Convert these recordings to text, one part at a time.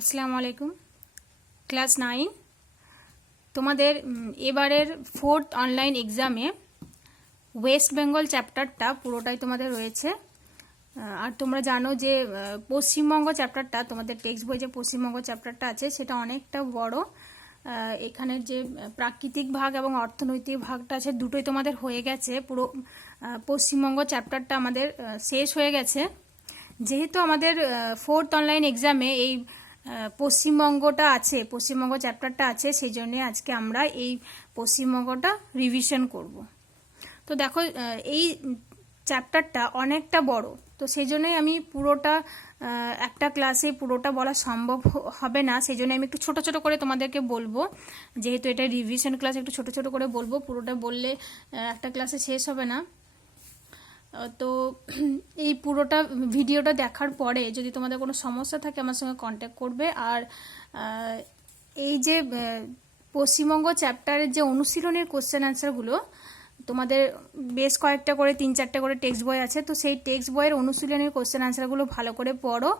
আসসালামু আলাইকুম। ক্লাস 9 তোমাদের এবারের 4th অনলাইন এক্সামে ওয়েস্ট বেঙ্গল চ্যাপ্টারটা পুরোটাই তোমাদের রয়েছে। আর তোমরা জানো যে পশ্চিমবঙ্গ চ্যাপ্টারটা তোমাদের টেক্সট বই যে পশ্চিমবঙ্গ চ্যাপ্টারটা আছে সেটা অনেকটা বড়। এখানের যে প্রাকৃতিক ভাগ এবং অর্থনৈতিক ভাগটা আছে দুটোই তোমাদের হয়ে গেছে। পুরো পশ্চিমবঙ্গ চ্যাপ্টারটা আমাদের শেষ হয়ে গেছে। যেহেতু আমাদের 4th অনলাইন এক্সামে এই পশ্চিমবঙ্গটা আছে, পশ্চিমবঙ্গ চ্যাপ্টারটা আছে, সেই জন্যে আজকে আমরা এই পশ্চিমবঙ্গটা রিভিশন করব। তো দেখো এই চ্যাপ্টারটা অনেকটা বড়, তো সেই জন্যই আমি পুরোটা একটা ক্লাসে পুরোটা বলা সম্ভব হবে না, সেই জন্য আমি একটু ছোট ছোট করে তোমাদেরকে বলবো। যেহেতু এটা রিভিশন ক্লাস, একটু ছোট ছোট করে বলবো, পুরোটা বললে একটা ক্লাসে শেষ হবে না। তো এই পুরোটা ভিডিওটা দেখার পরে যদি তোমাদের কোনো সমস্যা থাকে আমার সঙ্গে কন্ট্যাক্ট করবে। আর এই যে পশ্চিমবঙ্গ চ্যাপ্টারের যে অনুশীলনের কোশ্চেন অ্যান্সারগুলো তোমাদের বেশ কয়েকটা করে 3-4টা করে টেক্সট বই আছে, তো সেই টেক্সট বইয়ের অনুশীলনের কোশ্চেন অ্যান্সারগুলো ভালো করে পড়ো।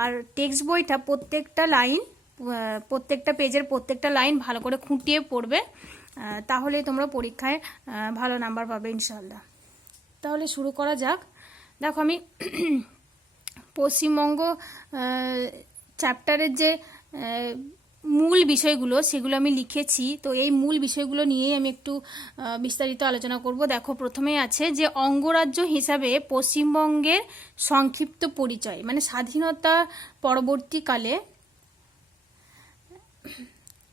আর টেক্সট বইটা প্রত্যেকটা লাইন, প্রত্যেকটা পেজের প্রত্যেকটা লাইন ভালো করে খুঁটিয়ে পড়বে, তাহলে তোমরা পরীক্ষায় ভালো নাম্বার পাবে ইনশাল্লাহ। তাহলে শুরু করা যাক। দেখো আমি পশ্চিমবঙ্গ চ্যাপ্টারের যে মূল বিষয়গুলো সেগুলো আমি লিখেছি, তো এই মূল বিষয়গুলো নিয়েই আমি একটু বিস্তারিত আলোচনা করব। দেখো প্রথমেই আছে যে অঙ্গরাজ্য হিসাবে পশ্চিমবঙ্গের সংক্ষিপ্ত পরিচয়, মানে স্বাধীনতা পরবর্তীকালে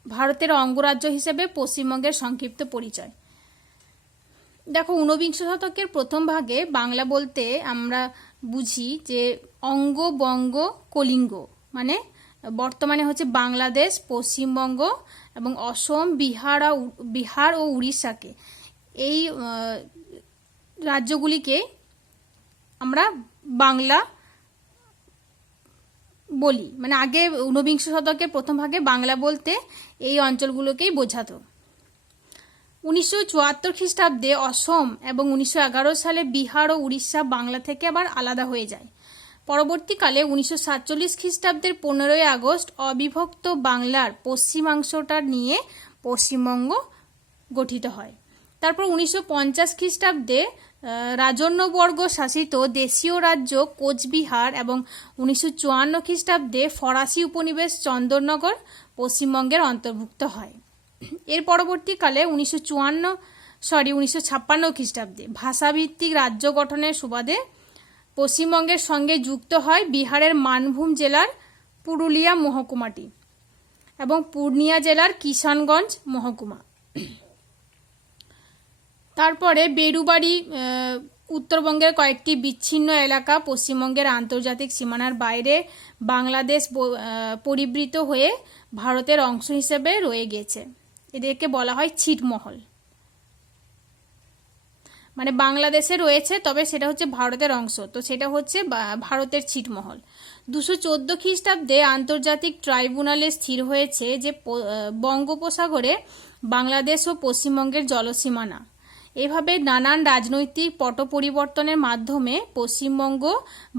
ভারতের অঙ্গরাজ্য হিসেবে পশ্চিমবঙ্গের সংক্ষিপ্ত পরিচয়। দেখো ঊনবিংশ শতকের প্রথম ভাগে বাংলা বলতে আমরা বুঝি যে অঙ্গ, বঙ্গ, কলিঙ্গ, মানে বর্তমানে হচ্ছে বাংলাদেশ, পশ্চিমবঙ্গ এবং অসম, বিহার ও উড়িষ্যাকে, এই রাজ্যগুলিকে আমরা বাংলা বলি। মানে আগে ঊনবিংশ শতকের প্রথম ভাগে বাংলা বলতে এই অঞ্চলগুলোকেই বোঝাতো। 1974 খ্রিস্টাব্দে অসম এবং 1911 সালে বিহার ও উড়িষ্যা বাংলা থেকে আবার আলাদা হয়ে যায়। পরবর্তীকালে 1947 খ্রিস্টাব্দের 15ই আগস্ট অবিভক্ত বাংলার পশ্চিমাংশটা নিয়ে পশ্চিমবঙ্গ গঠিত হয়। তারপর 1950 খ্রিস্টাব্দে রাজন্যবর্গ শাসিত দেশীয় রাজ্য কোচবিহার এবং 1954 খ্রিস্টাব্দে ফরাসি উপনিবেশ চন্দননগর পশ্চিমবঙ্গের অন্তর্ভুক্ত হয়। এর পরবর্তীকালে 1956 খ্রিস্টাব্দে ভাষাভিত্তিক রাজ্য গঠনের সুবাদে পশ্চিমবঙ্গের সঙ্গে যুক্ত হয় বিহারের মানভূম জেলার পুরুলিয়া মহকুমাটি এবং পূর্ণিয়া জেলার কিষানগঞ্জ মহকুমা। তারপরে বেরুবাড়ি উত্তরবঙ্গের কয়েকটি বিচ্ছিন্ন এলাকা পশ্চিমবঙ্গের আন্তর্জাতিক সীমানার বাইরে বাংলাদেশ পরিবৃত হয়ে ভারতের অংশ হিসেবে রয়ে গেছে। এদেরকে বলা হয় ছিটমহল, মানে বাংলাদেশে রয়েছে তবে সেটা হচ্ছে ভারতের অংশ, তো সেটা হচ্ছে ভারতের ছিটমহল। 214 খ্রিস্টাব্দে আন্তর্জাতিক ট্রাইব্যুনালে স্থির হয়েছে যে বঙ্গোপসাগরে বাংলাদেশ ও পশ্চিমবঙ্গের জলসীমানা। এভাবে নানান রাজনৈতিক পট পরিবর্তনের মাধ্যমে পশ্চিমবঙ্গ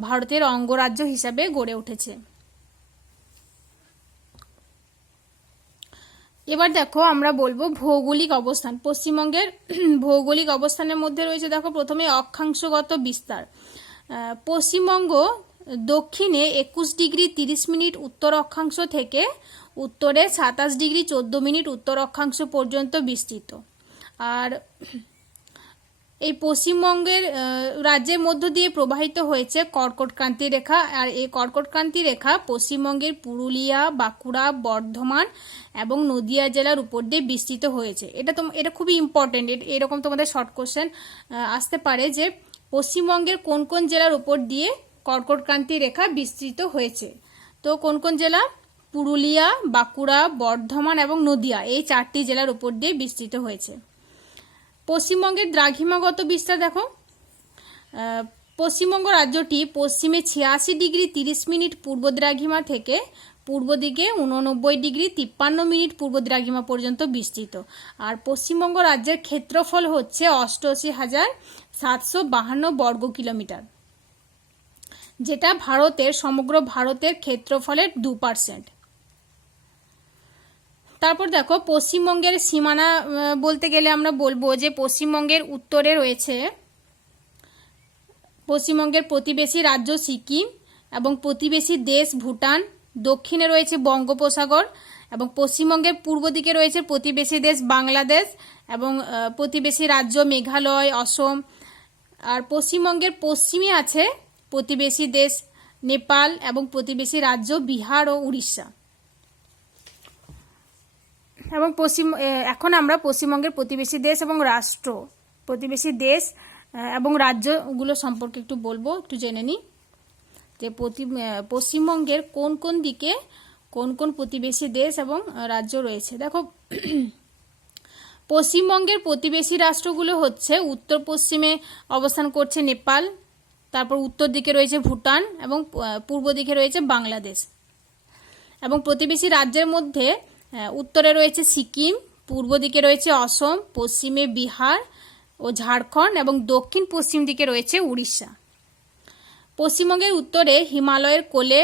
ভারতের অঙ্গরাজ্য হিসাবে গড়ে উঠেছে। এবার দেখো আমরা বলবো ভৌগোলিক অবস্থান। পশ্চিমবঙ্গের ভৌগোলিক অবস্থানের মধ্যে রয়েছে দেখো প্রথমে অক্ষাংশগত বিস্তার। পশ্চিমবঙ্গ দক্ষিণে 21 ডিগ্রি 30 মিনিট উত্তর অক্ষাংশ থেকে উত্তরে 27 ডিগ্রি 14 মিনিট উত্তর অক্ষাংশ পর্যন্ত বিস্তৃত। আর এই পশ্চিমবঙ্গের রাজ্যের মধ্য দিয়ে প্রবাহিত হয়েছে কর্কটক্রান্তি রেখা। আর এই কর্কটক্রান্তি রেখা পশ্চিমবঙ্গের পুরুলিয়া, বাঁকুড়া, বর্ধমান এবং নদিয়া জেলার উপর দিয়ে বিস্তৃত হয়েছে। এটা খুবই ইম্পর্টেন্ট, এরকম তোমাদের শর্ট কোশ্চেন আসতে পারে যে পশ্চিমবঙ্গের কোন কোন জেলার উপর দিয়ে কর্কটক্রান্তি রেখা বিস্তৃত হয়েছে। তো কোন কোন জেলা? পুরুলিয়া, বাঁকুড়া, বর্ধমান এবং নদিয়া, এই 4টি জেলার উপর দিয়ে বিস্তৃত হয়েছে। পশ্চিমবঙ্গের দ্রাঘিমাগত বিস্তার দেখো, পশ্চিমবঙ্গ রাজ্যটি পশ্চিমে 86 ডিগ্রি 30 মিনিট পূর্ব দ্রাঘিমা থেকে পূর্ব দিকে 89 ডিগ্রি 53 মিনিট পূর্ব দ্রাঘিমা পর্যন্ত বিস্তৃত। আর পশ্চিমবঙ্গ রাজ্যের ক্ষেত্রফল হচ্ছে 88,752 বর্গ কিলোমিটার, যেটা সমগ্র ভারতের ক্ষেত্রফলের 2%। তারপর দেখো পশ্চিমবঙ্গের সীমানা বলতে গেলে আমরা বলবো যে পশ্চিমবঙ্গের উত্তরে রয়েছে পশ্চিমবঙ্গের প্রতিবেশী রাজ্য সিকিম এবং প্রতিবেশী দেশ ভুটান, দক্ষিণে রয়েছে বঙ্গোপসাগর এবং পশ্চিমবঙ্গের পূর্ব দিকে রয়েছে প্রতিবেশী দেশ বাংলাদেশ এবং প্রতিবেশী রাজ্য মেঘালয়, অসম। আর পশ্চিমবঙ্গের পশ্চিমে আছে প্রতিবেশী দেশ নেপাল এবং প্রতিবেশী রাজ্য বিহার ও উড়িষ্যা। এবং এখন আমরা পশ্চিমবঙ্গের প্রতিবেশী দেশ এবং রাষ্ট্র, প্রতিবেশী দেশ এবং রাজ্যগুলো সম্পর্কে একটু বলবো, একটু জেনে নিই যে পশ্চিমবঙ্গের কোন কোন দিকে কোন কোন প্রতিবেশী দেশ এবং রাজ্য রয়েছে। দেখো পশ্চিমবঙ্গের প্রতিবেশী রাষ্ট্রগুলো হচ্ছে উত্তর পশ্চিমে অবস্থান করছে নেপাল, তারপর উত্তর দিকে রয়েছে ভুটান এবং পূর্ব দিকে রয়েছে বাংলাদেশ। এবং প্রতিবেশী রাজ্যের মধ্যে উত্তরে রয়েছে সিকিম, পূর্ব দিকে রয়েছে অসম, পশ্চিমে বিহার ও ঝাড়খণ্ড এবং দক্ষিণ পশ্চিম দিকে রয়েছে উড়িষ্যা। পশ্চিমবঙ্গের উত্তরে হিমালয়ের কোলে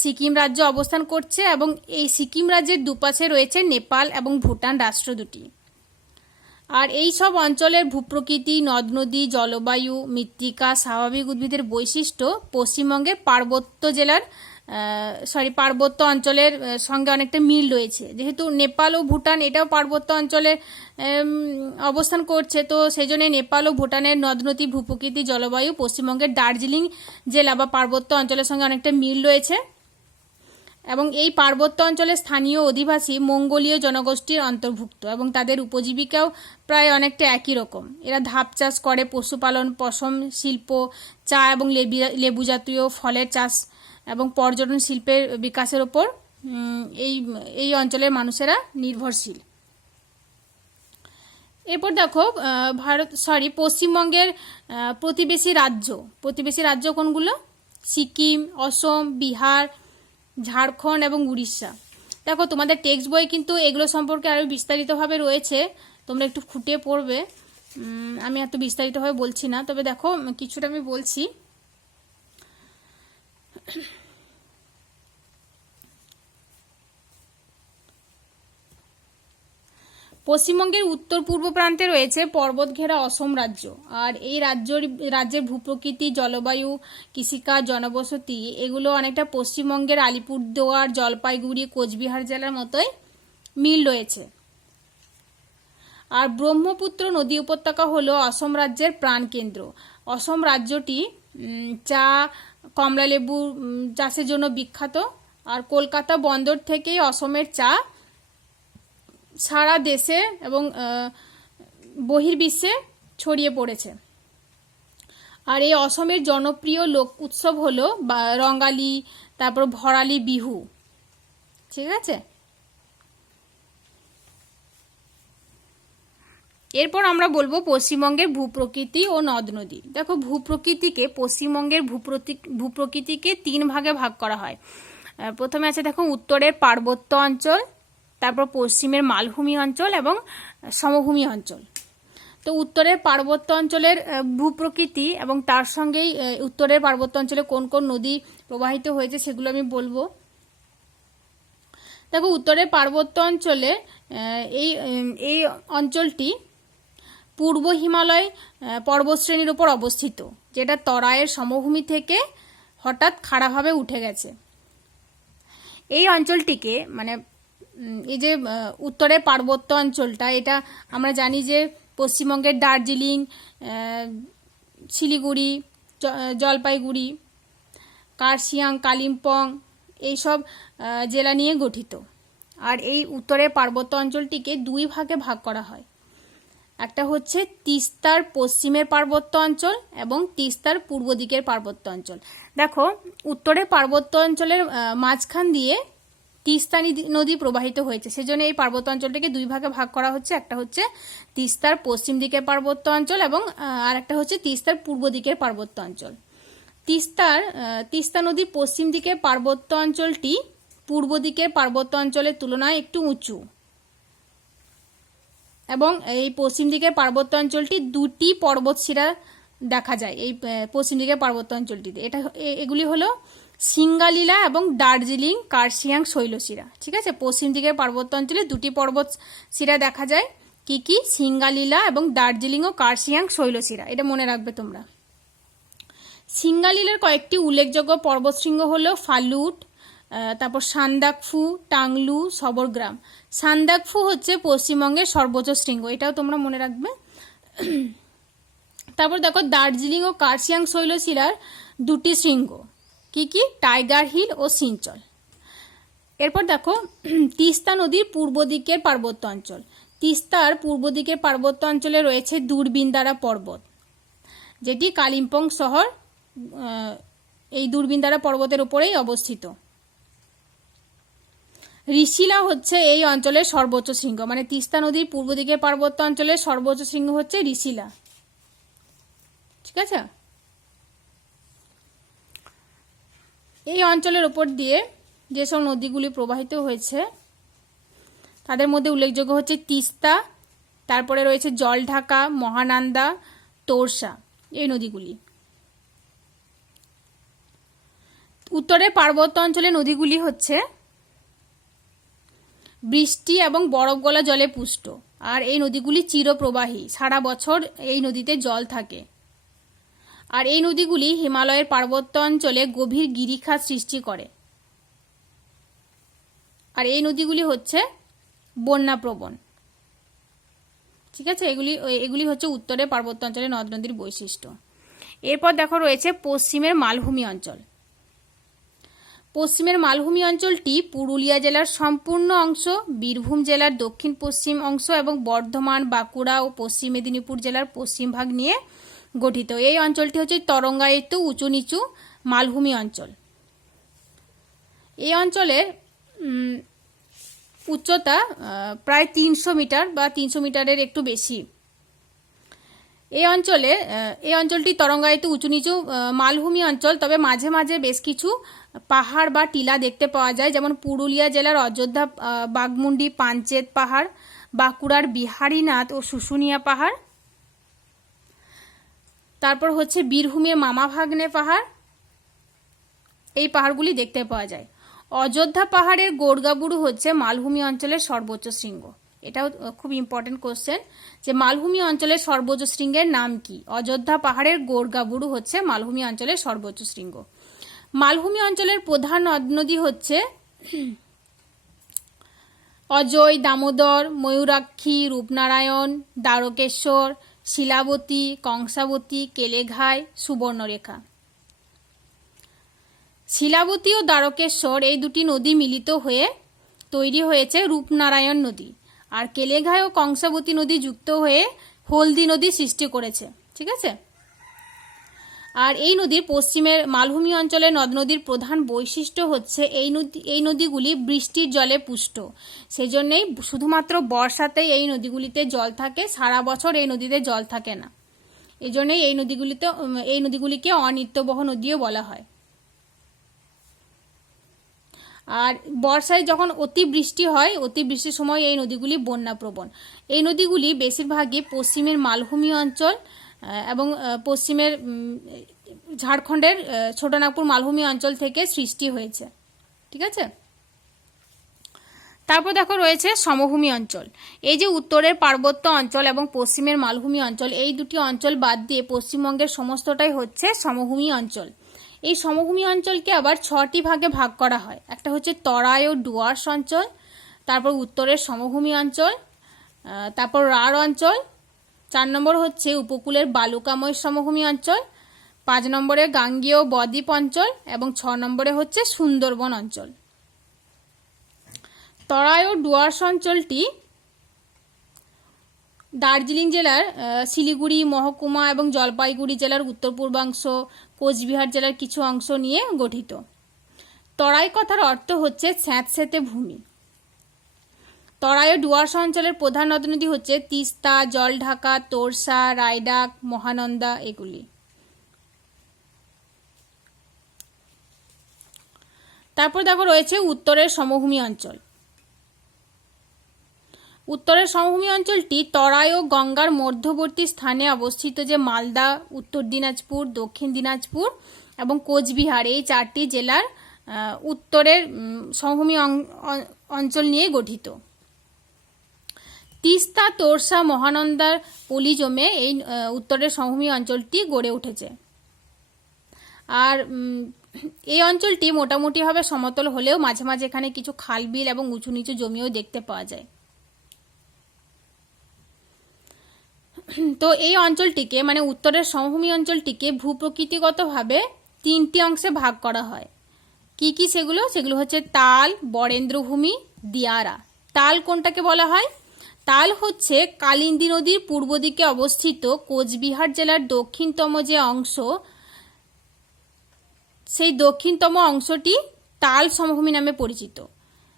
সিকিম রাজ্য অবস্থান করছে এবং এই সিকিম রাজ্যের দুপাশে রয়েছে নেপাল এবং ভুটান রাষ্ট্র দুটি। আর এই সব অঞ্চলের ভূপ্রকৃতি, নদ নদী, জলবায়ু, মৃত্তিকা, স্বাভাবিক উদ্ভিদের বৈশিষ্ট্য পশ্চিমবঙ্গের পার্বত্য অঞ্চলের সঙ্গে অনেকটা মিল রয়েছে। যেহেতু নেপাল ও ভুটান এটাও পার্বত্য অঞ্চলে অবস্থান করছে, তো সেই জন্য নেপাল ও ভুটানের নদ নদী, ভূপ্রকৃতি, জলবায়ু পশ্চিমবঙ্গের দার্জিলিং জেলা বা পার্বত্য অঞ্চলের সঙ্গে অনেকটা মিল রয়েছে। এবং এই পার্বত্য অঞ্চলের স্থানীয় অধিবাসী মঙ্গোলীয় জনগোষ্ঠীর অন্তর্ভুক্ত এবং তাদের উপজীবিকাও প্রায় অনেকটা একই রকম। এরা ধাপ চাষ করে, পশুপালন, পশম শিল্প, চা এবং লেবু জাতীয় ফলের চাষ এবং পর্যটন শিল্পের বিকাশের ওপর এই অঞ্চলের মানুষেরা নির্ভরশীল। এরপর দেখো পশ্চিমবঙ্গের প্রতিবেশী রাজ্য কোনগুলো? সিকিম, অসম, বিহার, ঝাড়খণ্ড এবং উড়িষ্যা। দেখো তোমাদের টেক্সট বই কিন্তু এগুলো সম্পর্কে আরও বিস্তারিতভাবে রয়েছে, তোমরা একটু খুঁটিয়ে পড়বে। আমি এত বিস্তারিতভাবে বলছি না, তবে দেখো কিছুটা আমি বলছি। পশ্চিমবঙ্গের উত্তর পূর্ব প্রান্তে রয়েছে পর্বত ঘেরা অসম রাজ্য। আর এই রাজ্যের ভূপ্রকৃতি, জলবায়ু, কৃষিকাজ, জনবসতি এগুলো অনেকটা পশ্চিমবঙ্গের আলিপুরদুয়ার, জলপাইগুড়ি, কোচবিহার জেলার মতোই মিল রয়েছে। আর ব্রহ্মপুত্র নদী উপত্যকা হলো অসম রাজ্যের প্রাণকেন্দ্র। অসম রাজ্যটি চা, কমলালেবু চাষের জন্য বিখ্যাত। আর কলকাতা বন্দর থেকেই অসমের চা সারা দেশে এবং বহির্বিশ্বে ছড়িয়ে পড়েছে। আর এই অসমের জনপ্রিয় লোক উৎসব হলো রঙ্গালী, তারপর ভরালি বিহু। ঠিক আছে, এরপর আমরা বলবো পশ্চিমবঙ্গের ভূপ্রকৃতি ও নদ নদী। দেখো পশ্চিমবঙ্গের ভূপ্রকৃতিকে 3 ভাগে ভাগ করা হয়। প্রথমে আছে দেখো উত্তরের পার্বত্য অঞ্চল, তারপর পশ্চিমের মালভূমি অঞ্চল এবং সমভূমি অঞ্চল। তো উত্তরের পার্বত্য অঞ্চলের ভূপ্রকৃতি এবং তার সঙ্গেই উত্তরের পার্বত্য অঞ্চলে কোন কোন নদী প্রবাহিত হয়েছে সেগুলো আমি বলবো। দেখো উত্তরের পার্বত্য অঞ্চলে এই অঞ্চলটি পূর্ব হিমালয় পর্বতশ্রেণীর উপর অবস্থিত, যেটা তরাইয়ের সমভূমি থেকে হঠাৎ খাড়াভাবে উঠে গেছে। এই অঞ্চলটিকে এই যে উত্তরের পার্বত্য অঞ্চলটা, এটা আমরা জানি যে পশ্চিমবঙ্গের দার্জিলিং, শিলিগুড়ি, জলপাইগুড়ি, কার্শিয়াং, কালিম্পং এইসব জেলা নিয়ে গঠিত। আর এই উত্তরের পার্বত্য অঞ্চলটিকে 2 ভাগে ভাগ করা হয়। একটা হচ্ছে তিস্তার পশ্চিমের পার্বত্য অঞ্চল এবং তিস্তার পূর্ব দিকের পার্বত্য অঞ্চল। দেখো উত্তরের পার্বত্য অঞ্চলের মাঝখান দিয়ে তিস্তা নদী প্রবাহিত হয়েছে, সেজন্য এই পার্বত্য অঞ্চলটাকে 2 ভাগে ভাগ করা হচ্ছে। একটা হচ্ছে তিস্তার পশ্চিম দিকের পার্বত্য অঞ্চল এবং আর একটা হচ্ছে তিস্তার পূর্ব দিকের পার্বত্য অঞ্চল। তিস্তা নদীর পশ্চিম দিকের পার্বত্য অঞ্চলটি পূর্ব দিকের পার্বত্য অঞ্চলের তুলনায় একটু উঁচু এবং এই পশ্চিম দিকের পার্বত্য অঞ্চলটি 2টি পর্বতশিরা দেখা যায় এই পশ্চিম দিকের পার্বত্য অঞ্চলটিতে। এগুলি হলো সিঙ্গালীলা এবং দার্জিলিং কার্শিয়াং শৈলশিরা। ঠিক আছে, পশ্চিম দিকের পার্বত্য অঞ্চলে দুটি পর্বত শিরা দেখা যায়, কি কি? সিঙ্গালীলা এবং দার্জিলিং ও কার্শিয়াং শৈলশিরা। এটা মনে রাখবে তোমরা। সিঙ্গালীলার কয়েকটি উল্লেখযোগ্য পর্বতশৃঙ্গ হলো ফালুট, তারপর সান্দাকফু, টাংলু, সবরগ্রাম। সান্দাকফু হচ্ছে পশ্চিমবঙ্গের সর্বোচ্চ শৃঙ্গ, এটাও তোমরা মনে রাখবে। তারপর দেখো দার্জিলিং ও কার্শিয়াং শৈলশিরার দুটি শৃঙ্গ, কি কি? টাইগার হিল ও সিঞ্চল। এরপর দেখো তিস্তা নদীর পূর্ব দিকের পার্বত্য অঞ্চল। তিস্তার পূর্ব দিকের পার্বত্য অঞ্চলে রয়েছে দূরবিন্দারা পর্বত, যেটি কালিম্পং শহর এই দূরবিন্দারা পর্বতের উপরেই অবস্থিত। ঋষিলা হচ্ছে এই অঞ্চলের সর্বোচ্চ শৃঙ্গ, মানে তিস্তা নদীর পূর্ব দিকের পার্বত্য অঞ্চলের সর্বোচ্চ শৃঙ্গ হচ্ছে ঋষিলা। ঠিক আছে, এই অঞ্চলের উপর দিয়ে যেসব নদীগুলি প্রবাহিত হয়েছে তাদের মধ্যে উল্লেখযোগ্য হচ্ছে তিস্তা, তারপরে রয়েছে জলঢাকা, মহানন্দা, তোরসা, এই নদীগুলি। উত্তরের পার্বত্য অঞ্চলের নদীগুলি হচ্ছে বৃষ্টি এবং বরফ গলা জলে পুষ্ট, আর এই নদীগুলি চিরপ্রবাহী, সারা বছর এই নদীতে জল থাকে। আর এই নদীগুলি হিমালয়ের পার্বত্য অঞ্চলে গভীর গিরিখাত সৃষ্টি করে। আর এই নদীগুলি হচ্ছে বন্যাপ্রবণ। ঠিক আছে, এগুলি হচ্ছে উত্তরের পার্বত্য অঞ্চলের নদ নদীর বৈশিষ্ট্য। এরপর দেখো রয়েছে পশ্চিমের মালভূমি অঞ্চল। পশ্চিমের মালভূমি অঞ্চলটি পুরুলিয়া জেলার সম্পূর্ণ অংশ, বীরভূম জেলার দক্ষিণ পশ্চিম অংশ এবং বর্ধমান, বাঁকুড়া ও পশ্চিম মেদিনীপুর জেলার পশ্চিম ভাগ নিয়ে গঠিত। এই অঞ্চলটি হচ্ছে তরঙ্গায়িত উঁচু নিচু মালভূমি অঞ্চল। এই অঞ্চলের উচ্চতা প্রায় 300 মিটার বা 300 মিটারের একটু বেশি। এই অঞ্চলটি তরঙ্গায়িত উঁচু নিচু মালভূমি অঞ্চল, তবে মাঝে মাঝে বেশ কিছু পাহাড় বা টিলা দেখতে পাওয়া যায়, যেমন পুরুলিয়া জেলার অযোধ্যা, বাঘমুন্ডি, পাঞ্চেত পাহাড়, বাঁকুড়ার বিহারীনাথ ও শুশুনিয়া পাহাড়, তারপর হচ্ছে বীরভূমের মামাভাগ্নে পাহাড়, এই পাহাড়গুলি দেখতে পাওয়া যায়। অযোধ্যা পাহাড়ের গোড়গাবুড়ু হচ্ছে মালভূমি অঞ্চলের সর্বোচ্চ শৃঙ্গ। এটাও খুব ইম্পর্টেন্ট কোশ্চেন, যে মালভূমি অঞ্চলের সর্বোচ্চ শৃঙ্গের নাম কি? অযোধ্যা পাহাড়ের গোড়গাবুড়ু হচ্ছে মালভূমি অঞ্চলের সর্বোচ্চ শৃঙ্গ। মালভূমি অঞ্চলের প্রধান নদ নদী হচ্ছে অজয়, দামোদর, ময়ূরাক্ষী, রূপনারায়ণ, দ্বারকেশ্বর, শিলাবতী, কংসাবতী, কেলেঘাই, সুবর্ণরেখা। শিলাবতী ও দ্বারকেশ্বর এই দুটি নদী মিলিত হয়ে তৈরি হয়েছে রূপনারায়ণ নদী, আর কেলেঘাই ও কংসাবতী নদী যুক্ত হয়ে হলদি নদী সৃষ্টি করেছে। ঠিক আছে, আর এই নদীর পশ্চিমের মালভূমি অঞ্চলের নদ নদীর প্রধান বৈশিষ্ট্য হচ্ছে এই নদীগুলি বৃষ্টির জলে পুষ্ট, সেজন্যই শুধুমাত্র বর্ষাতেই এই নদীগুলিতে জল থাকে, সারা বছর এই নদীতে জল থাকে না। এই জন্যই এই নদীগুলিকে অনিত্যবহ নদীও বলা হয়। আর বর্ষায় যখন অতিবৃষ্টি হয়, অতিবৃষ্টির সময় এই নদীগুলি বন্যাপ্রবণ। এই নদীগুলি বেশিরভাগই পশ্চিমের মালভূমি অঞ্চল এবং পশ্চিমের ঝাড়খণ্ডের ছোটনাগপুর মালভূমি অঞ্চল থেকে সৃষ্টি হয়েছে। ঠিক আছে, তারপর দেখো রয়েছে সমভূমি অঞ্চল। এই যে উত্তরের পার্বত্য অঞ্চল এবং পশ্চিমের মালভূমি অঞ্চল, এই দুটি অঞ্চল বাদ দিয়ে পশ্চিমবঙ্গের সমস্তটাই হচ্ছে সমভূমি অঞ্চল। এই সমভূমি অঞ্চলকে আবার 6টি ভাগে ভাগ করা হয়। একটা হচ্ছে তরাই ও ডুয়ার্স অঞ্চল, তারপর উত্তরের সমভূমি অঞ্চল, তারপর রাঢ় অঞ্চল, 4 নম্বর হচ্ছে উপকূলের বালুকাময় সমভূমি অঞ্চল, 5 নম্বরে গাঙ্গেয় বদ্বীপ অঞ্চল এবং 6 নম্বরে হচ্ছে সুন্দরবন অঞ্চল। তরাই ও ডুয়ার্স অঞ্চলটি দার্জিলিং জেলার শিলিগুড়ি মহকুমা এবং জলপাইগুড়ি জেলার উত্তর পূর্বাংশ, কোচবিহার জেলার কিছু অংশ নিয়ে গঠিত। তরাই কথার অর্থ হচ্ছে স্যাঁতসেঁতে ভূমি। তরাই ও ডুয়ার্স অঞ্চলের প্রধান নদ নদী হচ্ছে তিস্তা, জলঢাকা, তোরসা, রায়ডাক, মহানন্দা, এগুলি। তারপর দেখো রয়েছে উত্তরের সমভূমি অঞ্চল। উত্তরের সমভূমি অঞ্চলটি তরাই ও গঙ্গার মধ্যবর্তী স্থানে অবস্থিত, যে মালদা, উত্তর দিনাজপুর, দক্ষিণ দিনাজপুর এবং কোচবিহার এই 4টি জেলার উত্তরের সমভূমি অঞ্চল নিয়ে গঠিত। তিস্তা, তোরসা, মহানন্দার পলি জমে এই উত্তরের সমভূমি অঞ্চলটি গড়ে উঠেছে। আর এই অঞ্চলটি মোটামুটিভাবে সমতল হলেও মাঝে মাঝে এখানে কিছু খাল বিল এবং উঁচু নিচু জমিও দেখতে পাওয়া যায়। তো এই অঞ্চলটিকে মানে উত্তরের সমভূমি অঞ্চলটিকে ভূপ্রকৃতিগতভাবে 3টি অংশে ভাগ করা হয়। কি কি সেগুলো? সেগুলো হচ্ছে তাল, বরেন্দ্রভূমি, দিয়ারা। তাল কোনটাকে বলা হয়? তাল হচ্ছে কালিন্দী নদীর পূর্ব দিকে অবস্থিত কোচবিহার জেলার দক্ষিণতম যে অংশ, সেই দক্ষিণতম অংশটি তাল সমভূমি নামে পরিচিত।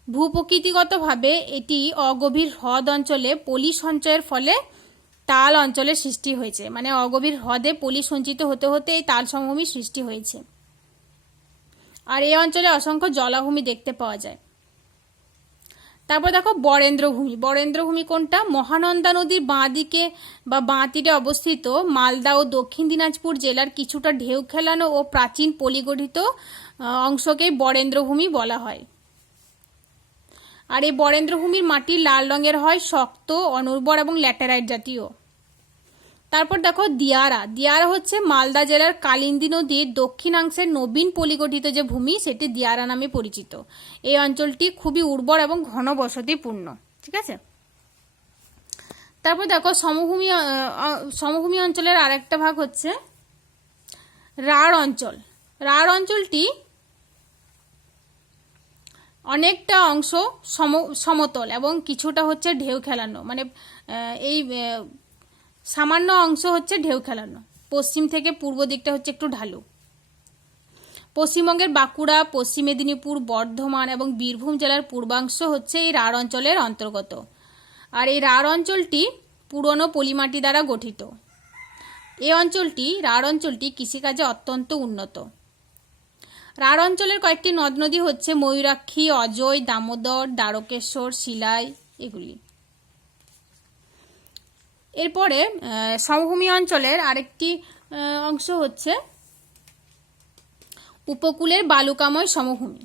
ভূপ্রকৃতিগতভাবে এটি অগভীর হ্রদ অঞ্চলে পলি সঞ্চয়ের ফলে তাল অঞ্চলের সৃষ্টি হয়েছে। মানে অগভীর হ্রদে পলি সঞ্চিত হতে হতে এই তাল সমভূমি সৃষ্টি হয়েছে। আর এই অঞ্চলে অসংখ্য জলাভূমি দেখতে পাওয়া যায়। তারপর দেখো বরেন্দ্রভূমি। বরেন্দ্রভূমি কোনটা? মহানন্দা নদীর বাঁ দিকে বা বাঁ তীরে অবস্থিত মালদা ও দক্ষিণ দিনাজপুর জেলার কিছুটা ঢেউ খেলানো ও প্রাচীন পলিগঠিত অংশকেই বরেন্দ্রভূমি বলা হয়। আর এই বরেন্দ্রভূমির মাটি লাল রঙের হয়, শক্ত, অনুর্বর এবং ল্যাটেরাইট জাতীয়। তারপর দেখো দিয়ারা। দিয়ারা হচ্ছে মালদা জেলার কালিন্দী নদীর দক্ষিণাংশের নবীন পলিগঠিত যে ভূমি, সেটি দিয়ারা নামে পরিচিত। এই অঞ্চলটি খুবই উর্বর এবং ঘন বসতিপূর্ণ। ঠিক আছে। তারপর দেখো সমভূমি অঞ্চলের আরেকটা ভাগ হচ্ছে রাঢ় অঞ্চল। রাঢ় অঞ্চলটি অনেকটা অংশ সমতল এবং কিছুটা হচ্ছে ঢেউ খেলানো। মানে এই সামান্য অংশ হচ্ছে ঢেউ খেলানো। পশ্চিম থেকে পূর্ব দিকটা হচ্ছে একটু ঢালু। পশ্চিমবঙ্গের বাঁকুড়া, পশ্চিম মেদিনীপুর, বর্ধমান এবং বীরভূম জেলার পূর্বাংশ হচ্ছে এই রাঢ় অঞ্চলের অন্তর্গত। আর এই রাঢ় অঞ্চলটি পুরনো পলিমাটি দ্বারা গঠিত। এই রাঢ় অঞ্চলটি কৃষিকাজে অত্যন্ত উন্নত। রাঢ় অঞ্চলের কয়েকটি নদ নদী হচ্ছে ময়ূরাক্ষী, অজয়, দামোদর, দ্বারকেশ্বর, শিলাই, এগুলি। এরপরে সমভূমি অঞ্চলের আরেকটি অংশ হচ্ছে উপকূলের বালুকাময় সমভূমি।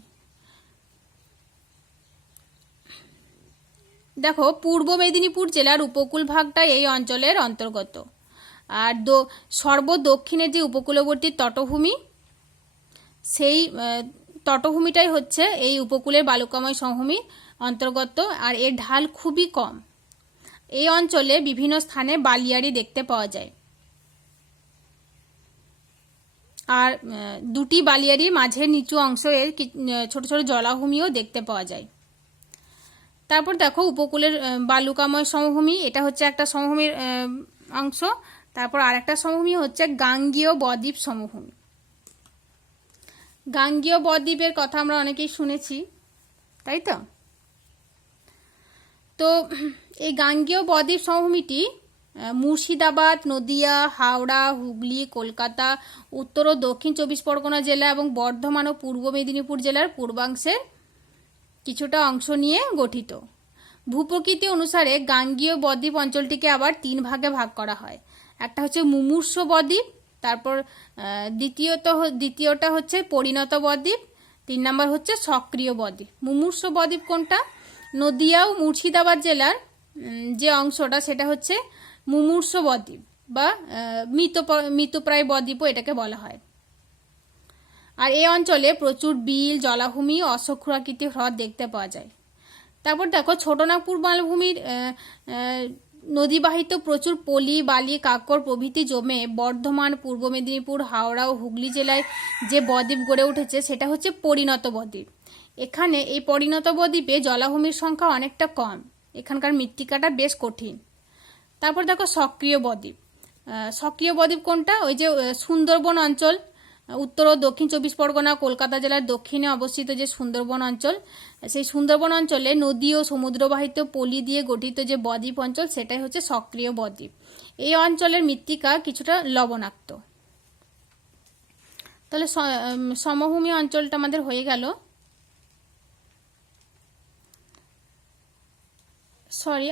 দেখো পূর্ব মেদিনীপুর জেলার উপকূল ভাগটা এই অঞ্চলের অন্তর্গত। আর সর্বদক্ষিণের যে উপকূলবর্তী তটভূমি, সেই তটভূমিটাই হচ্ছে এই উপকূলের বালুকাময় সমভূমির অন্তর্গত। আর এর ঢাল খুবই কম। এই অঞ্চলে বিভিন্ন স্থানে বালিয়াড়ি দেখতে পাওয়া যায়। আর দুটি বালিয়াড়ির মাঝে নিচু অংশ এর ছোট ছোট জলাভূমিও দেখতে পাওয়া যায়। তারপর দেখো উপকূলের বালুকাময় সমভূমি, এটা হচ্ছে একটা সমভূমির অংশ। তারপর আরেকটা সমভূমি হচ্ছে গাঙ্গেয় বদ্বীপ সমভূমি। গাঙ্গেয় বদ্বীপের কথা আমরা অনেকেই শুনেছি, তাই তো? তো এই গাঙ্গেয় বদ্বীপ সমভূমিটি মুর্শিদাবাদ, নদিয়া, হাওড়া, হুগলি, কলকাতা, উত্তর ও দক্ষিণ 24 পরগনা জেলা এবং বর্ধমান ও পূর্ব মেদিনীপুর জেলার পূর্বাংশের কিছুটা অংশ নিয়ে গঠিত। ভূপ্রকৃতি অনুসারে গাঙ্গেয় বদ্বীপ অঞ্চলটিকে আবার 3 ভাগে ভাগ করা হয়। একটা হচ্ছে মুমূর্ষ বদ্বীপ, তারপর দ্বিতীয়টা হচ্ছে পরিণত বদ্বীপ, 3 নম্বর হচ্ছে সক্রিয় বদ্বীপ। মুমূর্ষ বদ্বীপ কোনটা? নদিয়া ও মুর্শিদাবাদ জেলার যে অংশটা, সেটা হচ্ছে মুমূর্ষ বদ্বীপ বা মৃতপ্রায় বদ্বীপও এটাকে বলা হয়। আর এই অঞ্চলে প্রচুর বিল, জলাভূমি, অশ্বক্ষুরাকৃতি হ্রদ দেখতে পাওয়া যায়। তারপর দেখো ছোটনাগপুর মালভূমির নদীবাহিত প্রচুর পলি, বালি, কাঁকর প্রভৃতি জমে বর্ধমান, পূর্ব মেদিনীপুর, হাওড়া ও হুগলি জেলায় যে বদ্বীপ গড়ে উঠেছে, সেটা হচ্ছে পরিণত বদ্বীপ। এখানে এই পরিণত বদ্বীপে জলাভূমির সংখ্যা অনেকটা কম। এখানকার মৃত্তিকাটা বেশ কঠিন। তারপর দেখো সক্রিয় বদ্বীপ। সক্রিয় বদ্বীপ কোনটা? ওই যে সুন্দরবন অঞ্চল, উত্তর ও দক্ষিণ 24 পরগনা, কলকাতা জেলার দক্ষিণে অবস্থিত যে সুন্দরবন অঞ্চল, সেই সুন্দরবন অঞ্চলে নদী ও সমুদ্রবাহিত পলি দিয়ে গঠিত যে বদ্বীপ অঞ্চল, সেটাই হচ্ছে সক্রিয় বদ্বীপ। এই অঞ্চলের মৃত্তিকা কিছুটা লবণাক্ত। তাহলে সমভূমি অঞ্চলটা আমাদের হয়ে গেল।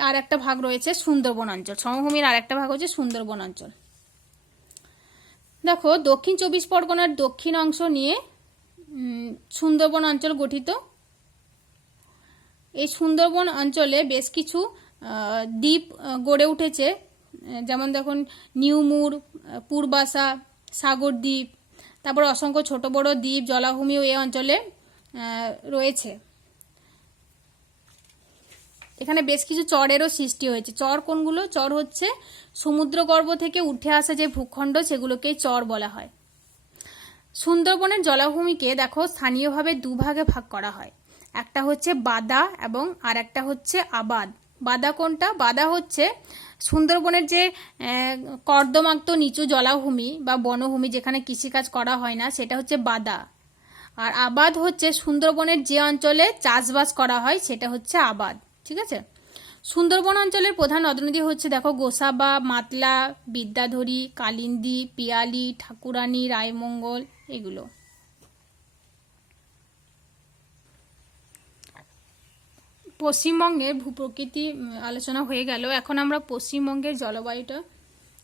আর একটা ভাগ রয়েছে সুন্দরবন অঞ্চল। সমভূমির আর একটা ভাগ হচ্ছে সুন্দরবন অঞ্চল। দেখো দক্ষিণ 24 পরগনার দক্ষিণ অংশ নিয়ে সুন্দরবন অঞ্চল গঠিত। এই সুন্দরবন অঞ্চলে বেশ কিছু দ্বীপ গড়ে উঠেছে, যেমন দেখুন নিউমুর, পূর্বাশা, সাগর দ্বীপ, তারপর অসংখ্য ছোট বড় দ্বীপ জলাভূমিও এই অঞ্চলে রয়েছে। এখানে বেশ কিছু চরেরও সৃষ্টি হয়েছে। চর কোনগুলো? চর হচ্ছে সমুদ্রগর্ভ থেকে উঠে আসা যে ভূখণ্ড, সেগুলোকেই চর বলা হয়। সুন্দরবনের জলাভূমিকে দেখো স্থানীয়ভাবে দুভাগে ভাগ করা হয়, একটা হচ্ছে বাদা এবং আর একটা হচ্ছে আবাদ। বাদা কোনটা? বাদা হচ্ছে সুন্দরবনের যে কর্দমাক্ত নিচু জলাভূমি বা বনভূমি, যেখানে কৃষিকাজ করা হয় না, সেটা হচ্ছে বাদা। আর আবাদ হচ্ছে সুন্দরবনের যে অঞ্চলে চাষবাস করা হয়, সেটা হচ্ছে আবাদ। ঠিক আছে। সুন্দরবন অঞ্চলের প্রধান নদ নদী হচ্ছে দেখো গোসাবা, মাতলা, বিদ্যাধরী, কালিন্দী, পিয়ালি, ঠাকুরানী, রায়মঙ্গল, এগুলো। পশ্চিমবঙ্গের ভূপ্রকৃতি আলোচনা হয়ে গেল। এখন আমরা পশ্চিমবঙ্গের জলবায়ুটা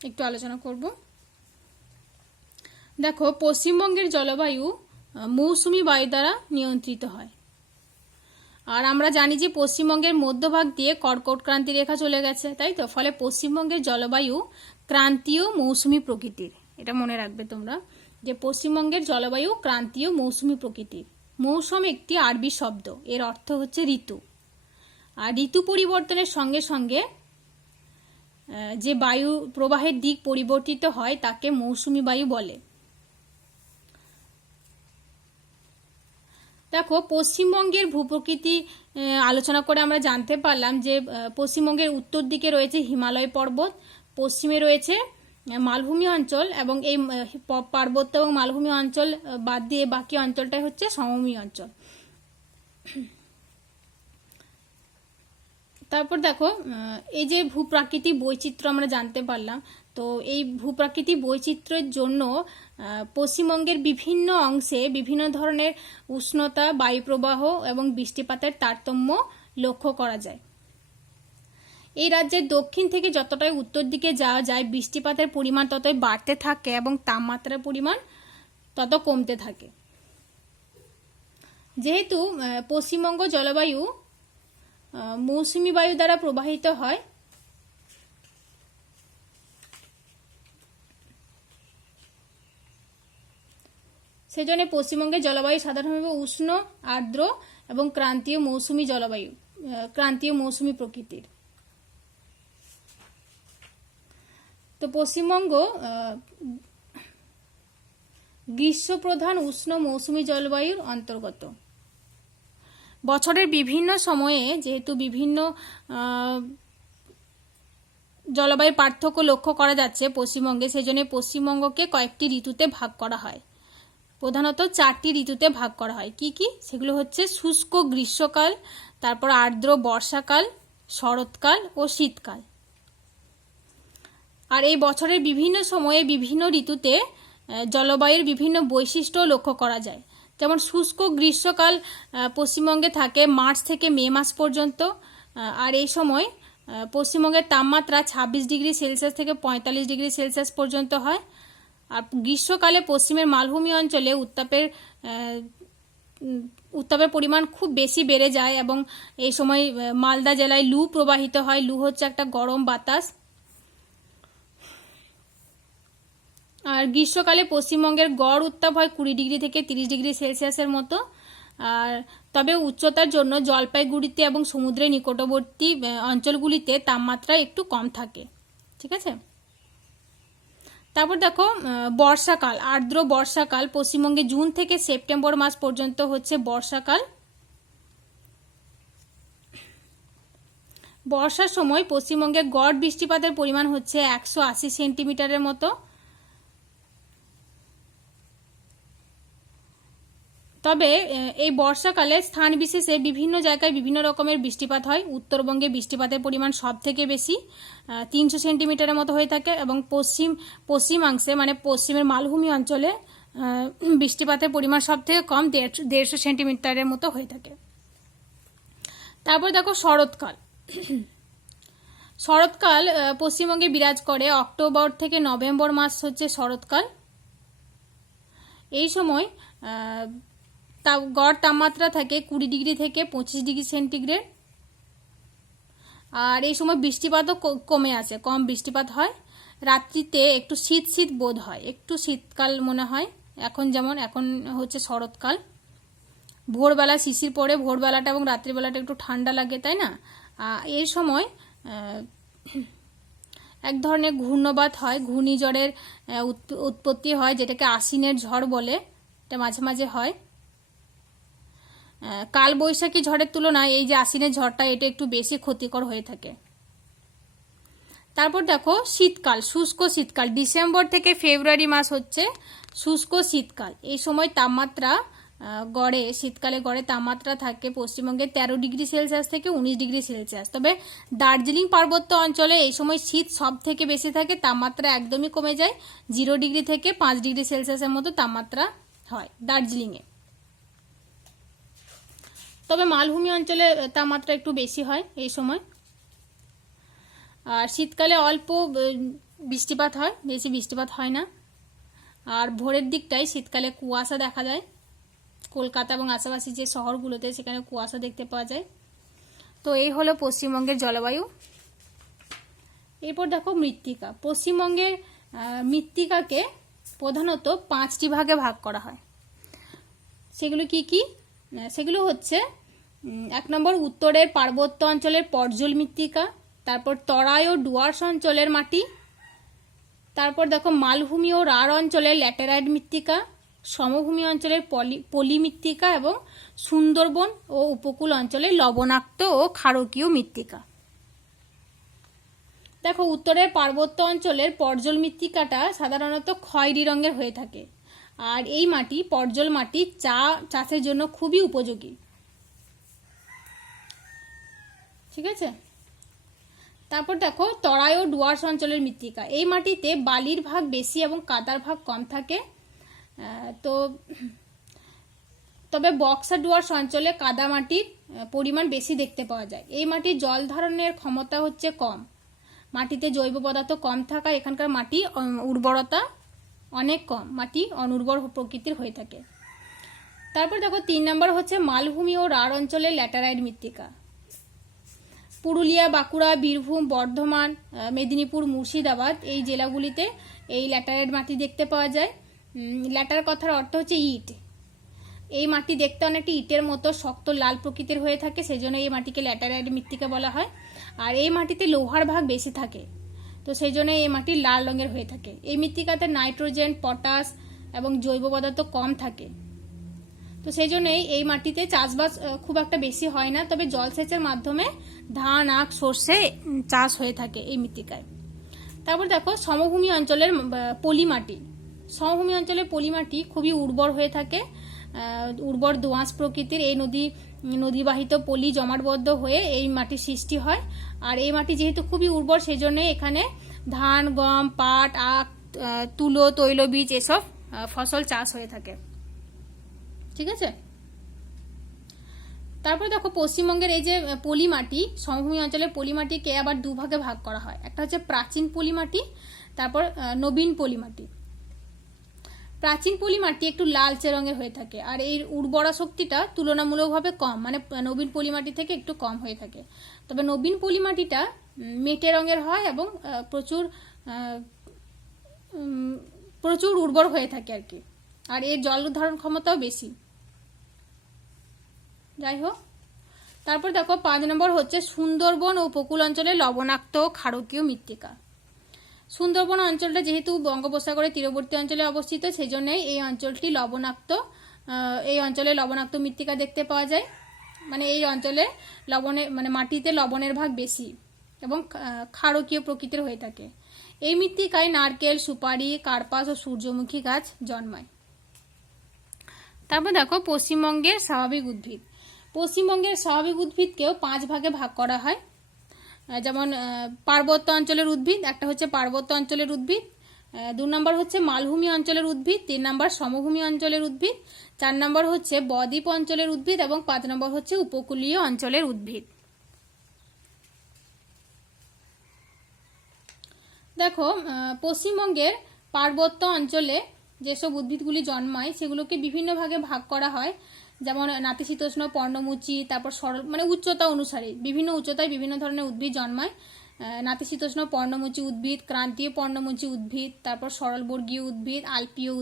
একটু আলোচনা করব। দেখো পশ্চিমবঙ্গের জলবায়ু মৌসুমী বায়ু দ্বারা নিয়ন্ত্রিত হয়। আর আমরা জানি যে পশ্চিমবঙ্গের মধ্যভাগ দিয়ে কর্কট ক্রান্তি রেখা চলে গেছে, তাই তো? ফলে পশ্চিমবঙ্গের জলবায়ু ক্রান্তীয় মৌসুমী প্রকৃতির। এটা মনে রাখবে তোমরা যে পশ্চিমবঙ্গের জলবায়ু ক্রান্তীয় মৌসুমী প্রকৃতির। মৌসুম একটি আরবি শব্দ, এর অর্থ হচ্ছে ঋতু। আর ঋতু পরিবর্তনের সঙ্গে সঙ্গে যে বায়ু প্রবাহের দিক পরিবর্তিত হয় তাকে মৌসুমী বায়ু বলে। দেখো পশ্চিমবঙ্গের ভূপ্রকৃতি আলোচনা করে আমরা জানতে পারলাম যে পশ্চিমবঙ্গের উত্তর দিকে রয়েছে হিমালয় পর্বত, পশ্চিমে রয়েছে মালভূমি অঞ্চল, এবং এই পার্বত্য এবং মালভূমি অঞ্চল বাদ দিয়ে বাকি অঞ্চলটাই হচ্ছে সমভূমি অঞ্চল। তারপর দেখো এই যে ভূপ্রাকৃতিক বৈচিত্র্য আমরা জানতে পারলাম, তো এই ভূপ্রাকৃতিক বৈচিত্র্যের জন্য পশ্চিমবঙ্গের বিভিন্ন অংশে বিভিন্ন ধরনের উষ্ণতা, বায়ুপ্রবাহ এবং বৃষ্টিপাতের তারতম্য লক্ষ্য করা যায়। এই রাজ্যের দক্ষিণ থেকে যতটাই উত্তর দিকে যাওয়া যায়, বৃষ্টিপাতের পরিমাণ ততই বাড়তে থাকে এবং তাপমাত্রার পরিমাণ তত কমতে থাকে। যেহেতু পশ্চিমবঙ্গ জলবায়ু মৌসুমী বায়ু দ্বারা প্রবাহিত হয়, সেজন্য পশ্চিমবঙ্গের জলবায়ু সাধারণভাবে উষ্ণ, আর্দ্র এবং ক্রান্তীয় মৌসুমী জলবায়ু, ক্রান্তীয় মৌসুমী প্রকৃতির। তো পশ্চিমবঙ্গ গ্রীষ্মপ্রধান উষ্ণ মৌসুমী জলবায়ুর অন্তর্গত। বছরের বিভিন্ন সময়ে যেহেতু বিভিন্ন জলবায়ু পার্থক্য লক্ষ্য করা যাচ্ছে পশ্চিমবঙ্গে, সেজন্য পশ্চিমবঙ্গকে কয়েকটি ঋতুতে ভাগ করা হয়। প্রধানত 4টি ঋতুতে ভাগ করা হয়। কি কি? সেগুলো হচ্ছে শুষ্ক গ্রীষ্মকাল, তারপর আর্দ্র বর্ষাকাল, শরৎকাল ও শীতকাল। আর এই বছরের বিভিন্ন সময়ে বিভিন্ন ঋতুতে জলবায়ুর বিভিন্ন বৈশিষ্ট্য লক্ষ্য করা যায়। যেমন শুষ্ক গ্রীষ্মকাল পশ্চিমবঙ্গে থাকে মার্চ থেকে মে মাস পর্যন্ত। আর এই সময় পশ্চিমবঙ্গের তাপমাত্রা 26 ডিগ্রি সেলসিয়াস থেকে 45 ডিগ্রি সেলসিয়াস পর্যন্ত হয়। আর গ্রীষ্মকালে পশ্চিমের মালভূমি অঞ্চলে উত্তাপের পরিমাণ খুব বেশি বেড়ে যায় এবং এই সময় মালদা জেলায় লু প্রবাহিত হয়। লু হচ্ছে একটা গরম বাতাস। আর গ্রীষ্মকালে পশ্চিমবঙ্গের গড় উত্তাপ হয় 20 ডিগ্রি থেকে 30 ডিগ্রি সেলসিয়াসের মতো। আর তবে উচ্চতার জন্য জলপাইগুড়িতে এবং সমুদ্রের নিকটবর্তী অঞ্চলগুলিতে তাপমাত্রা একটু কম থাকে। ঠিক আছে। তারপর দেখো বর্ষাকাল, আর্দ্র বর্ষাকাল পশ্চিমবঙ্গে জুন থেকে সেপ্টেম্বর মাস পর্যন্ত হচ্ছে বর্ষাকাল। বর্ষার সময় পশ্চিমবঙ্গে গড় বৃষ্টিপাতের পরিমাণ হচ্ছে 180 সেন্টিমিটারের মতো। তবে এই বর্ষাকালে স্থান বিশেষে বিভিন্ন জায়গায় বিভিন্ন রকমের বৃষ্টিপাত হয়। উত্তরবঙ্গে বৃষ্টিপাতের পরিমাণ সব থেকে বেশি 300 সেন্টিমিটারের মতো হয়ে থাকে এবং পশ্চিমাংশে মানে পশ্চিমের মালভূমি অঞ্চলে বৃষ্টিপাতের পরিমাণ সব থেকে কম 150 সেন্টিমিটারের মতো হয়ে থাকে। তারপর দেখো শরৎকাল। শরৎকাল পশ্চিমবঙ্গে বিরাজ করে। অক্টোবর থেকে নভেম্বর মাস হচ্ছে শরৎকাল। এই সময় গড় তাপমাত্রা থাকে 20 ডিগ্রি থেকে 25 ডিগ্রি সেন্টিগ্রেড। আর এই সময় বৃষ্টিপাতও কমে আসে, কম বৃষ্টিপাত হয়। রাত্রিতে একটু শীত শীত বোধ হয়, একটু শীতকাল মনে হয়, যেমন এখন হচ্ছে শরৎকাল। ভোরবেলা শিশির পড়ে, ভোরবেলাটা এবং রাত্রিবেলাটা একটু ঠান্ডা লাগে, তাই না? এই সময় এক ধরনের ঘূর্ণবাত হয়, ঘূর্ণিঝড়ের উৎপত্তি হয়, যেটাকে আশ্বিনের ঝড় বলে, এটা মাঝে মাঝে হয়। কালবৈশাখী ঝড়ের তুলনায় এই যে আশ্বিনের ঝড়টা, এটা একটু বেশি ক্ষতিকর হয়ে থাকে। তারপর দেখো শীতকাল, শুষ্ক শীতকাল। ডিসেম্বর থেকে ফেব্রুয়ারি মাস হচ্ছে শুষ্ক শীতকাল। এই সময় তাপমাত্রা শীতকালে গড়ে তাপমাত্রা থাকে পশ্চিমবঙ্গে 13 ডিগ্রি সেলসিয়াস থেকে 19 ডিগ্রি সেলসিয়াস। তবে দার্জিলিং পার্বত্য অঞ্চলে এই সময় শীত সব থেকে বেশি থাকে, তাপমাত্রা একদমই কমে যায়, 0 ডিগ্রি থেকে 5 ডিগ্রি সেলসিয়াসের মতো তাপমাত্রা হয় দার্জিলিংয়ে। তবে মালভূমি অঞ্চলে তাপমাত্রা একটু বেশি হয় এই সময়। আর শীতকালে অল্প বৃষ্টিপাত হয়, বেশি বৃষ্টিপাত হয় না। আর ভোরের দিকটায় শীতকালে কুয়াশা দেখা যায়, কলকাতা এবং আশেপাশে যে শহরগুলোতে সেখানে কুয়াশা দেখতে পাওয়া যায়। তো এই হলো পশ্চিমবঙ্গের জলবায়ু। এরপর দেখো মৃত্তিকা। পশ্চিমবঙ্গের মৃত্তিকাকে প্রধানত 5টি ভাগে ভাগ করা হয়। সেগুলো কি কি? সেগুলো হচ্ছে 1 নম্বর উত্তরের পার্বত্য অঞ্চলের পর্জল মৃত্তিকা, তারপর তরাই ও ডুয়ার্স অঞ্চলের মাটি, তারপর দেখো মালভূমি ও রাঢ় অঞ্চলের ল্যাটেরাইট মৃত্তিকা, সমভূমি অঞ্চলের পলি মৃত্তিকা এবং সুন্দরবন ও উপকূল অঞ্চলের লবণাক্ত ও ক্ষারকীয় মৃত্তিকা। দেখো উত্তরের পার্বত্য অঞ্চলের পর্জল মৃত্তিকাটা সাধারণত খয়েরি রঙের হয়ে থাকে, আর এই মাটি, পর্জল মাটি, চাষের জন্য খুবই উপযোগী। ঠিক আছে। তারপর দেখো তরাই ও ডুয়ার্স অঞ্চলের মৃত্তিকা। এই মাটিতে বালির ভাগ বেশি এবং কাদার ভাগ কম থাকে। তবে বক্সা ডুয়ার্স অঞ্চলে কাদা মাটির পরিমাণ বেশি দেখতে পাওয়া যায়। এই মাটির জল ধারণের ক্ষমতা হচ্ছে কম, মাটিতে জৈব পদার্থ কম থাকায় এখানকার মাটি উর্বরতা অনেক কম, মাটি অনুর্বর প্রকৃতির হয়ে থাকে। তারপর দেখো 3 নম্বর হচ্ছে মালভূমি ও রাঢ় অঞ্চলের ল্যাটেরাইট মৃত্তিকা। পুরুলিয়া, বাঁকুড়া, বীরভূম, বর্ধমান, মেদিনীপুর, মুর্শিদাবাদ এই জেলাগুলিতে এই ল্যাটেরাইট মাটি দেখতে পাওয়া যায়। ল্যাটার কথার অর্থ হচ্ছে ইট। এই মাটি দেখতে অনেকটা ইটের মতো শক্ত লাল প্রকৃতির হয়ে থাকে, সেই জন্য এই মাটিকে ল্যাটেরাইট মৃত্তিকা বলা হয়। আর এই মাটিতে লোহার ভাগ বেশি থাকে, তো সেই জন্য এই মাটি লাল রঙের হয়ে থাকে। এই মৃত্তিকাতে নাইট্রোজেন, পটাশ এবং জৈব পদার্থ কম থাকে, তো সেই জন্যই এই মাটিতে চাষবাস খুব একটা বেশি হয় না। তবে জলসেচের মাধ্যমে ধান, আখ, সর্ষে চাষ হয়ে থাকে এই মৃত্তিকায়। তারপর দেখো সমভূমি অঞ্চলের পলি মাটি। সমভূমি অঞ্চলের পলি মাটি খুবই উর্বর হয়ে থাকে, উর্বর দোআঁশ প্রকৃতির। এই নদীবাহিত পলি জমাটবদ্ধ হয়ে এই মাটির সৃষ্টি হয়। আর এই মাটি যেহেতু খুবই উর্বর, সেই জন্য এখানে ধান, গম, পাট, আখ, তুলো, তৈলবীজ এসব ফসল চাষ হয়ে থাকে। ঠিক আছে। তারপর দেখো পশ্চিমবঙ্গের এই যে পলি মাটি, সমভূমি অঞ্চলের পলি মাটিকে আবার 2 ভাগে ভাগ করা হয়। একটা হচ্ছে প্রাচীন পলি মাটি, তারপর নবীন পলি মাটি। প্রাচীন পলি মাটি একটু লালচে রঙের হয়ে থাকে, আর এর উর্বরা শক্তিটা তুলনামূলকভাবে কম, মানে নবীন পলি মাটি থেকে একটু কম হয়ে থাকে। তবে নবীন পলি মাটিটা মেটে রঙের হয় এবং প্রচুর উর্বর হয়ে থাকে আর কি, আর এর জল ধারণ ক্ষমতাও বেশি। যাই হোক, তারপর দেখো 5 নম্বর হচ্ছে সুন্দরবন ও উপকূল অঞ্চলে লবণাক্ত ক্ষারকীয় মৃত্তিকা। সুন্দরবন অঞ্চলটা যেহেতু বঙ্গোপসাগরের তীরবর্তী অঞ্চলে অবস্থিত, সেই জন্যই এই অঞ্চলটি এই অঞ্চলে লবণাক্ত মৃত্তিকা দেখতে পাওয়া যায়। মানে এই অঞ্চলে মাটিতে লবণের ভাগ বেশি এবং ক্ষারকীয় প্রকৃতির হয়ে থাকে। এই মৃত্তিকায় নারকেল, সুপারি, কার্পাস ও সূর্যমুখী গাছ জন্মায়। তারপর দেখো পশ্চিমবঙ্গের স্বাভাবিক উদ্ভিদ। পশ্চিমবঙ্গের স্বাভাবিক উদ্ভিদকেও 5 ভাগে ভাগ করা হয়। যেমন পার্বত্য অঞ্চলের উদ্ভিদ, একটা হচ্ছে পার্বত্য অঞ্চলের উদ্ভিদ, 2 নম্বর হচ্ছে মালভূমি অঞ্চলের উদ্ভিদ, 3 নম্বর সমভূমি অঞ্চলের উদ্ভিদ, 4 নম্বর হচ্ছে বদ্বীপ অঞ্চলের উদ্ভিদ এবং 5 নম্বর হচ্ছে উপকূলীয় অঞ্চলের উদ্ভিদ। দেখো পশ্চিমবঙ্গের পার্বত্য অঞ্চলে যেসব উদ্ভিদগুলি জন্মায় সেগুলোকে বিভিন্ন ভাগে ভাগ করা হয়, যেমন নাতিশীতোষ্ণ, পর্ণমোচী, তারপর সরল মানে উচ্চতা অনুসারে বিভিন্ন উচ্চতায় বিভিন্ন ধরনের উদ্ভিদ জন্মায়। নাতিশীতোষ্ণ পর্ণমোচী উদ্ভিদ, ক্রান্তীয় পর্ণমোচী উদ্ভিদ, তারপর সরলবর্গীয় উদ্ভিদ, আলপীয়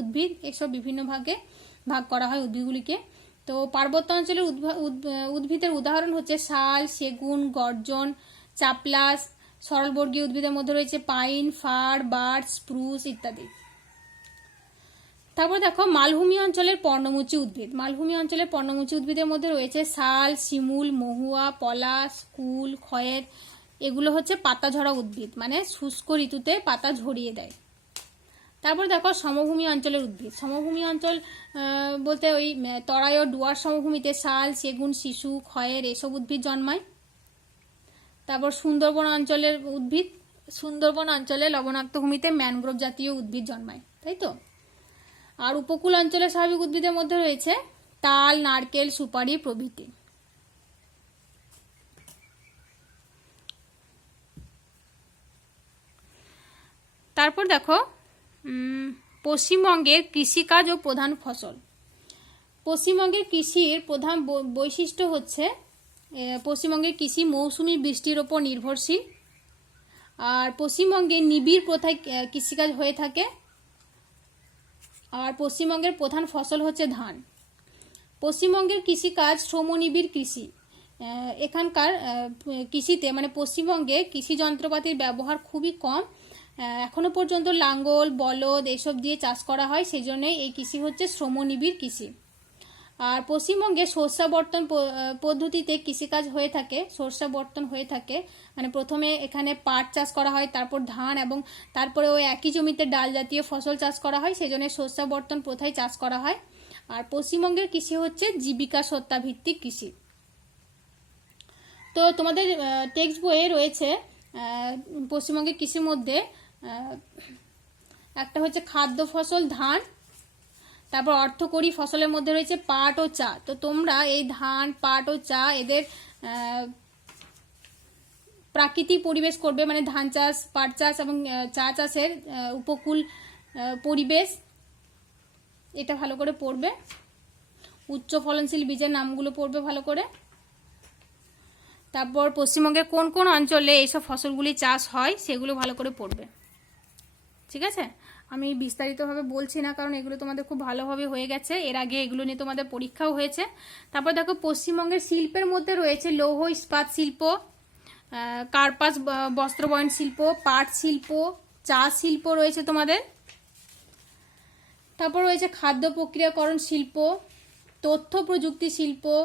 উদ্ভিদ, এসব বিভিন্ন ভাগে ভাগ করা হয় উদ্ভিদগুলিকে। তো পার্বত্য অঞ্চলের উদ্ভিদের উদাহরণ হচ্ছে শাল, সেগুন, গর্জন, চাপলাস। সরলবর্গীয় উদ্ভিদের মধ্যে রয়েছে পাইন, ফার, বার্চ, স্প্রুস ইত্যাদি। তারপর দেখো মালভূমি অঞ্চলের পর্ণমোচী উদ্ভিদ। মালভূমি অঞ্চলের পর্ণমোচী উদ্ভিদের মধ্যে রয়েছে শাল, শিমুল, মহুয়া, পলাশ, কুল, খয়ের। এগুলো হচ্ছে পাতা ঝরা উদ্ভিদ, মানে শুষ্ক ঋতুতে পাতা ঝরিয়ে দেয়। তারপর দেখো সমভূমি অঞ্চলের উদ্ভিদ। সমভূমি অঞ্চল বলতে ওই তরাই ও ডুয়ার সমভূমিতে শাল, সেগুন, শিশু, খয়ের এসব উদ্ভিদ জন্মায়। তারপর সুন্দরবন অঞ্চলের উদ্ভিদ। সুন্দরবন অঞ্চলে লবণাক্ত ভূমিতে ম্যানগ্রোভ জাতীয় উদ্ভিদ জন্মায়, তাই তো। আর উপকূল অঞ্চলের স্বাভাবিক উদ্ভিদের মধ্যে রয়েছে তাল, নারকেল, সুপারি প্রভৃতি। তারপর দেখো পশ্চিমবঙ্গের কৃষিকাজ ও প্রধান ফসল। পশ্চিমবঙ্গের কৃষির প্রধান বৈশিষ্ট্য হচ্ছে পশ্চিমবঙ্গের কৃষি মৌসুমী বৃষ্টির ওপর নির্ভরশীল। আর পশ্চিমবঙ্গে নিবিড় প্রথায় কৃষিকাজ হয়ে থাকে। আর পশ্চিমবঙ্গের প্রধান ফসল হচ্ছে ধান। পশ্চিমবঙ্গের কৃষিকাজ শ্রমনিবিড় কৃষি। এখানকার কৃষিতে মানে পশ্চিমবঙ্গে কৃষি যন্ত্রপাতির ব্যবহার খুবই কম। এখনো পর্যন্ত লাঙ্গল, বলদ এসব দিয়ে চাষ করা হয়, সেই জন্যই এই কৃষি হচ্ছে শ্রমনিবিড় কৃষি। আর পশ্চিমবঙ্গে শস্যাবর্তন পদ্ধতিতে কৃষিকাজ হয়ে থাকে। শস্যাবর্তন হয়ে থাকে মানে প্রথমে এখানে পাট চাষ করা হয়, তারপর ধান, এবং তারপরে ওই একই জমিতে ডাল জাতীয় ফসল চাষ করা হয়, সেই জন্য শস্যাবর্তন প্রথায় চাষ করা হয়। আর পশ্চিমবঙ্গের কৃষি হচ্ছে জীবিকা সত্তাভিত্তিক কৃষি। তো তোমাদের টেক্সট বইয়ে রয়েছে পশ্চিমবঙ্গের কৃষির মধ্যে একটা হচ্ছে খাদ্য ফসল ধান, তারপর অর্থকরী ফসলের মধ্যে রয়েছে পাট ও চা। তো তোমরা এই ধান, পাট ও চা এদের প্রাকৃতিক পরিবেশ করবে, মানে ধান চাষ, পাট চাষ এবং চা চাষের উপকূল পরিবেশ, এটা ভালো করে পড়বে। উচ্চ ফলনশীল বীজের নামগুলো পড়বে ভালো করে। তারপর পশ্চিমবঙ্গের কোন কোন অঞ্চলে এইসব ফসলগুলি চাষ হয় সেগুলো ভালো করে পড়বে, ঠিক আছে। আমি বিস্তারিতভাবে বলছি না, কারণ এগুলো তোমাদের খুব ভালোভাবে হয়ে গেছে, এর আগে এগুলো নিয়ে তোমাদের পরীক্ষাও হয়েছে। তারপর দেখো পশ্চিমবঙ্গের শিল্পের মধ্যে রয়েছে লৌহ ইস্পাত শিল্প, কার্পাস বস্ত্রবয়ন শিল্প, পাট শিল্প, চা শিল্প রয়েছে তোমাদের। তারপর রয়েছে খাদ্য প্রক্রিয়াকরণ শিল্প, তথ্য প্রযুক্তি শিল্প,